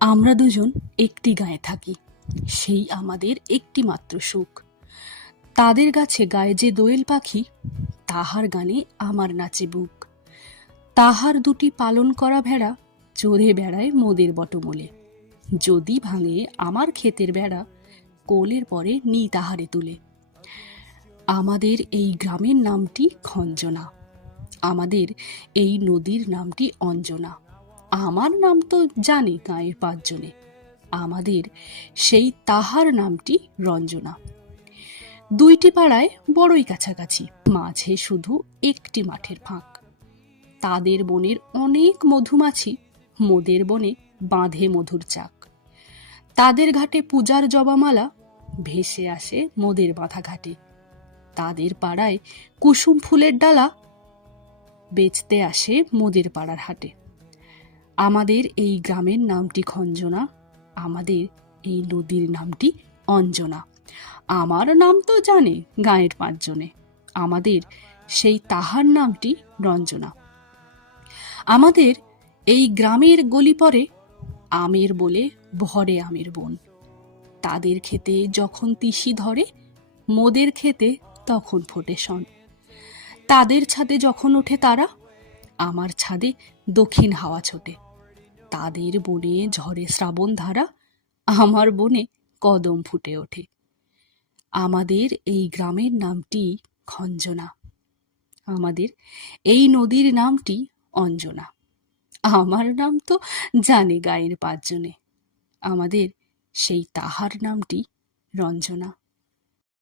আমরা দুজন একটি গাঁয়ে থাকি, সেই আমাদের একটি মাত্র সুখ। তাদের গাছে গায়ে যে দোয়েল পাখি, তাহার গানে আমার নাচে বুক। তাহার দুটি পালন করা ভেড়া চড়ে বেড়ায় মোদের বটমূলে। যদি ভাঙে আমার ক্ষেতের বেড়া, কোলের পরে নি তাহারে তুলে। আমাদের এই গ্রামের নামটি খঞ্জনা, আমাদের এই নদীর নামটি অঞ্জনা। আমার নাম তো জানে গাঁয়ের পাঁচজনে, আমাদের সেই তাহার নামটি রঞ্জনা। দুইটি পাড়ায় বড়ই কাছাকাছি, মাঝে শুধু একটি মাঠের ফাঁক। তাদের বনের অনেক মধুমাছি, মোদের বনে বাঁধে মধুর চাক। তাদের ঘাটে পূজার জবামালা ভেসে আসে মোদের বাঁধা ঘাটে। তাদের পাড়ায় কুসুম ফুলের ডালা বেচতে আসে মোদের পাড়ার হাটে। আমাদের এই গ্রামের নামটি খঞ্জনা, আমাদের এই নদীর নামটি অঞ্জনা। আমার নাম তো জানে গাঁয়ের পাঁচজনে, আমাদের সেই তাহার নামটি রঞ্জনা। আমাদের এই গ্রামের গলি পরে আমের বলে ভরে আমের বন। তাদের খেতে যখন তিসি ধরে, মোদের খেতে তখন ফোটে শন। তাদের ছাদে যখন ওঠে তারা, আমার ছাদে দক্ষিণ হাওয়া ছোটে। তাদের বনে ঝরে শ্রাবণ ধারা, আমার বনে কদম ফুটে ওঠে। আমাদের এই গ্রামের নামটি খঞ্জনা, আমাদের এই নদীর নামটি অঞ্জনা। আমার নাম তো জানে গাঁয়ের পাঁচজনে, আমাদের সেই তাহার নামটি রঞ্জনা।